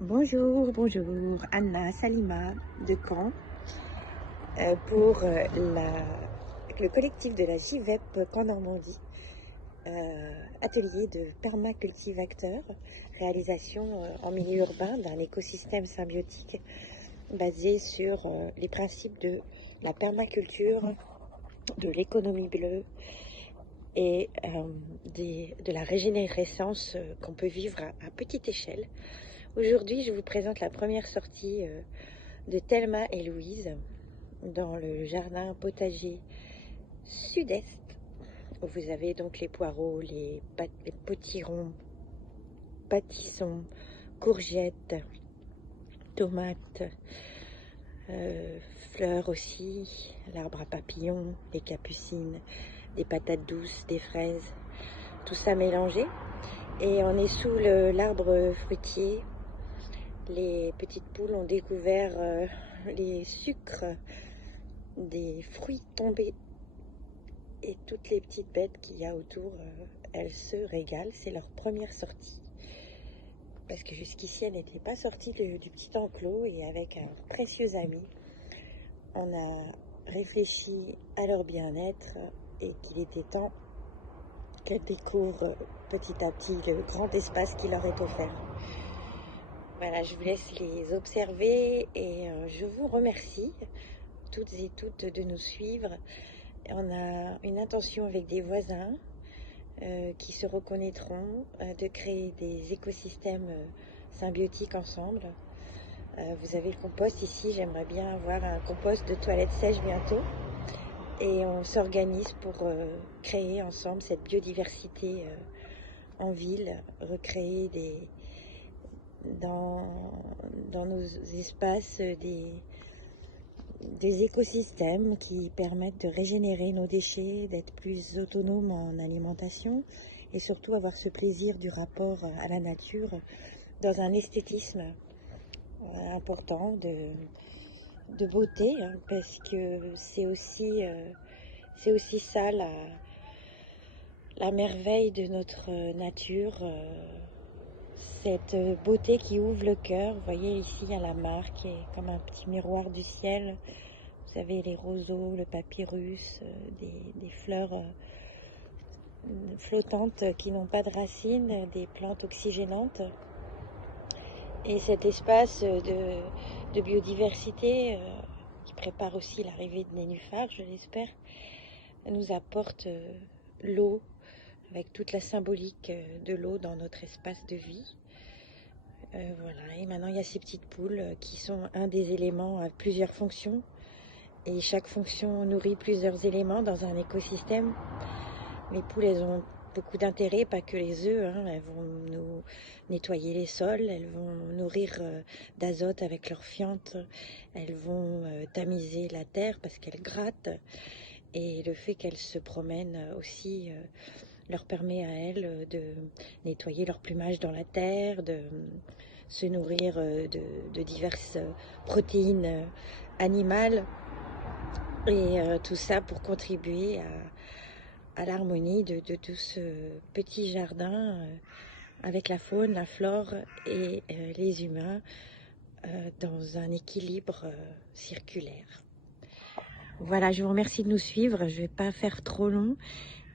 Bonjour, bonjour, Anna Salima de Caen pour le collectif de la JVEP Caen Normandie, atelier de permacultivateurs, réalisation en milieu urbain d'un écosystème symbiotique basé sur les principes de la permaculture, de l'économie bleue et de la régénérescence qu'on peut vivre à petite échelle. Aujourd'hui, je vous présente la première sortie de Thelma et Louise dans le jardin potager sud-est, où vous avez donc les poireaux, les potirons, pâtissons, courgettes, tomates, fleurs aussi, l'arbre à papillons, les capucines, des patates douces, des fraises, tout ça mélangé. Et on est sous l'arbre fruitier. Les petites poules ont découvert les sucres des fruits tombés et toutes les petites bêtes qu'il y a autour, elles se régalent. C'est leur première sortie parce que jusqu'ici elles n'étaient pas sorties du petit enclos, et avec un précieux ami on a réfléchi à leur bien-être et qu'il était temps qu'elles découvrent petit à petit le grand espace qui leur est offert. Voilà, je vous laisse les observer et je vous remercie toutes et toutes de nous suivre. On a une intention avec des voisins qui se reconnaîtront de créer des écosystèmes symbiotiques ensemble. Vous avez le compost ici, j'aimerais bien avoir un compost de toilettes sèches bientôt. Et on s'organise pour créer ensemble cette biodiversité en ville, recréer dans nos espaces des écosystèmes qui permettent de régénérer nos déchets, d'être plus autonomes en alimentation et surtout avoir ce plaisir du rapport à la nature dans un esthétisme important de beauté, hein, parce que c'est aussi ça la merveille de notre nature, cette beauté qui ouvre le cœur. Vous voyez ici il y a la mare qui est comme un petit miroir du ciel. Vous avez les roseaux, le papyrus, des fleurs flottantes qui n'ont pas de racines, des plantes oxygénantes. Et cet espace de biodiversité qui prépare aussi l'arrivée de nénuphars, je l'espère, nous apporte l'eau, avec toute la symbolique de l'eau dans notre espace de vie. Voilà, et maintenant il y a ces petites poules qui sont un des éléments à plusieurs fonctions, et chaque fonction nourrit plusieurs éléments dans un écosystème. Les poules, elles ont beaucoup d'intérêt, pas que les œufs, hein. Elles vont nous nettoyer les sols, elles vont nourrir d'azote avec leur fiente, elles vont tamiser la terre parce qu'elles grattent, et le fait qu'elles se promènent aussi leur permet à elles de nettoyer leur plumage dans la terre, de se nourrir de diverses protéines animales, et tout ça pour contribuer à l'harmonie de tout ce petit jardin avec la faune, la flore et les humains dans un équilibre circulaire. Voilà, je vous remercie de nous suivre, je ne vais pas faire trop long.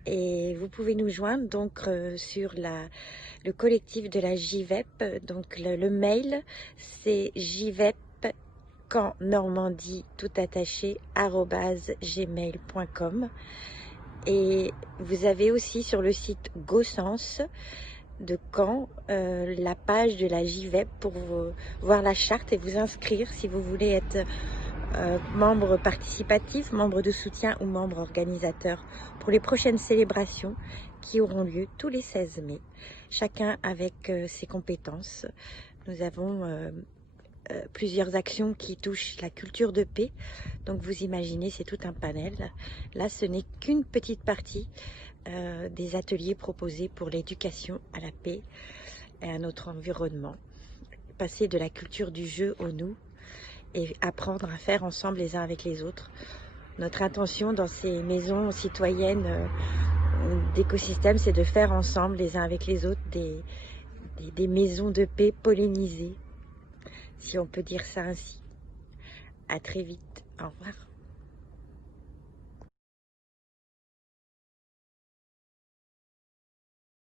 Et vous pouvez nous joindre donc sur le collectif de la JVEP. Donc le mail, c'est jvepcaennormandie tout attaché @gmail.com. Et vous avez aussi sur le site GoSens de Caen la page de la JVEP pour voir la charte et vous inscrire si vous voulez être membre participatif, membre de soutien ou membre organisateur pour les prochaines célébrations qui auront lieu tous les 16 mai, chacun avec ses compétences. Nous avons plusieurs actions qui touchent la culture de paix, donc vous imaginez, c'est tout un panel. Là, ce n'est qu'une petite partie des ateliers proposés pour l'éducation à la paix et à notre environnement. Passer de la culture du jeu au nous et apprendre à faire ensemble les uns avec les autres. Notre intention dans ces maisons citoyennes d'écosystèmes, c'est de faire ensemble les uns avec les autres des maisons de paix pollinisées, si on peut dire ça ainsi. À très vite. Au revoir.